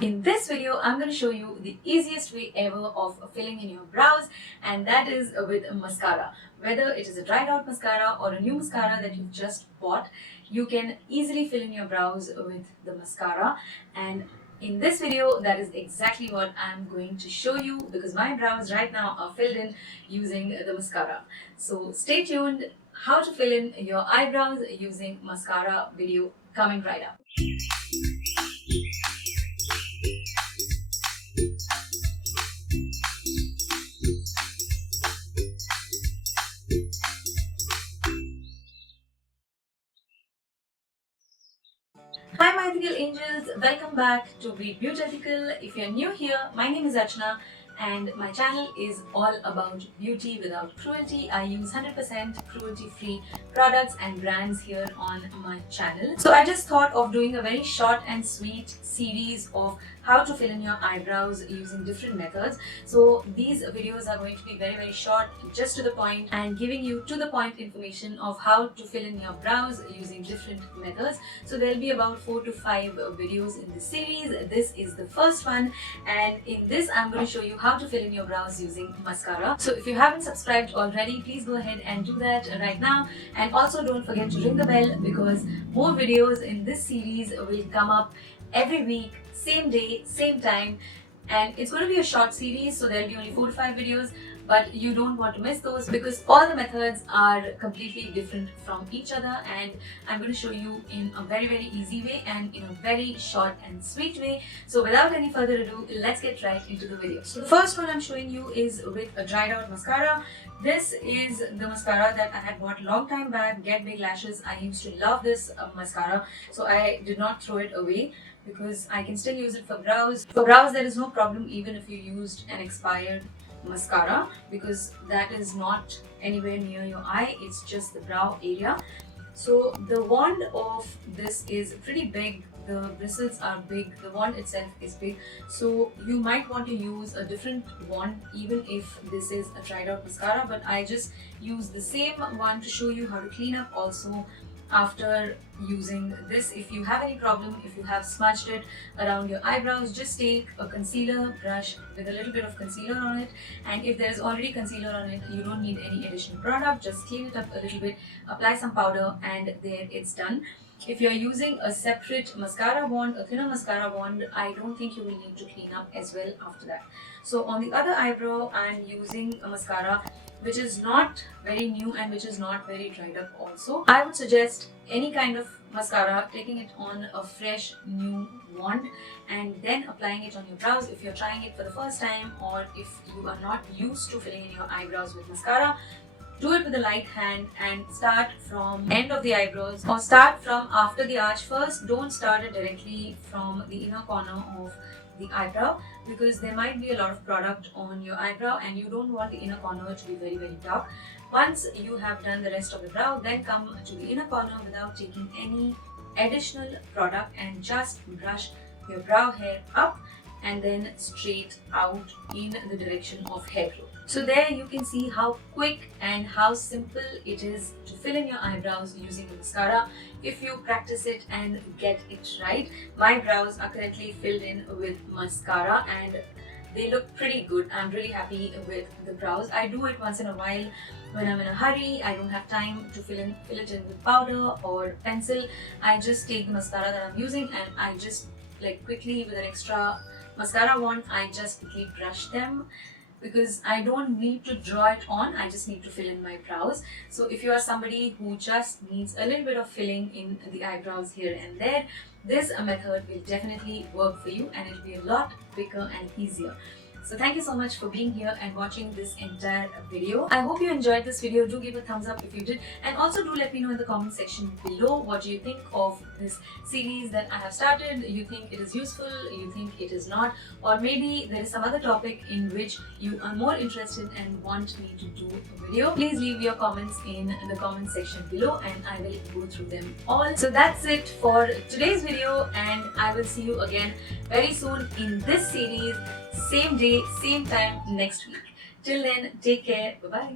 In this video, I'm going to show you the easiest way ever of filling in your brows, and that is with a mascara. Whether it is a dried out mascara or a new mascara that you've just bought, you can easily fill in your brows with the mascara. And in this video, that is exactly what I'm going to show you, because my brows right now are filled in using the mascara. So stay tuned. How to fill in your eyebrows using mascara video coming right up. Hi my ethical angels, welcome back to Be Beautethical. If you're new here, my name is Archana and my channel is all about beauty without cruelty. I use 100% cruelty-free products and brands here on my channel. So I just thought of doing a very short and sweet series of how to fill in your eyebrows using different methods. So these videos are going to be very short, just to the point, and giving you to the point information of how to fill in your brows using different methods. So there'll be about 4 to 5 videos in this series. This is the first one, and in this I'm going to show you how to fill in your brows using mascara. So if you haven't subscribed already, please go ahead and do that right now, and also don't forget to ring the bell, because more videos in this series will come up every week, same day, same time. And it's going to be a short series, so there'll be only 4 to 5 videos, but you don't want to miss those because all the methods are completely different from each other, and I'm going to show you in a very easy way and in a very short and sweet way. So without any further ado, let's get right into the video. So the first one I'm showing you is with a dried out mascara. This is the mascara that I had bought a long time back, Get Big Lashes. I used to love this mascara, so I did not throw it away, because I can still use it for brows. For brows, there is no problem even if you used an expired mascara, because that is not anywhere near your eye, it's just the brow area. So the wand of this is pretty big, the bristles are big, the wand itself is big, so you might want to use a different wand even if this is a dried out mascara, but I just use the same one to show you how to clean up also after using this. If you have any problem, if you have smudged it around your eyebrows, just take a concealer brush with a little bit of concealer on it, and if there's already concealer on it, you don't need any additional product. Just clean it up a little bit, apply some powder, and there it's done. If you're using a separate mascara wand, a thinner mascara wand, I don't think you will need to clean up as well after that. So on the other eyebrow, I'm using a mascara which is not very new and which is not very dried up also. I would suggest any kind of mascara, taking it on a fresh new wand and then applying it on your brows if you're trying it for the first time, or if you are not used to filling in your eyebrows with mascara. Do it with a light hand and start from end of the eyebrows, or start from after the arch first. Don't start it directly from the inner corner of the eyebrow, because there might be a lot of product on your eyebrow and you don't want the inner corner to be very dark. Once you have done the rest of the brow, then come to the inner corner without taking any additional product and just brush your brow hair up and then straight out in the direction of hair growth. So there you can see how quick and how simple it is to fill in your eyebrows using a mascara if you practice it and get it right. My brows are currently filled in with mascara and they look pretty good. I'm really happy with the brows. I do it once in a while when I'm in a hurry, I don't have time to fill it in with powder or pencil. I just take the mascara that I'm using and I just quickly, with an extra mascara wand, I just quickly brush them, because I don't need to draw it on, I just need to fill in my brows. So if you are somebody who just needs a little bit of filling in the eyebrows here and there, this method will definitely work for you and it will be a lot quicker and easier. So thank you so much for being here and watching this entire video. I hope you enjoyed this video. Do give a thumbs up if you did, and also do let me know in the comment section below what do you think of this series that I have started. You think it is useful, you think it is not, or maybe there is some other topic in which you are more interested and want me to do a video. Please leave your comments in the comment section below and I will go through them all. So that's it for today's video, and I will see you again very soon in this series, same day, same time next week. Till then, take care. Bye-bye.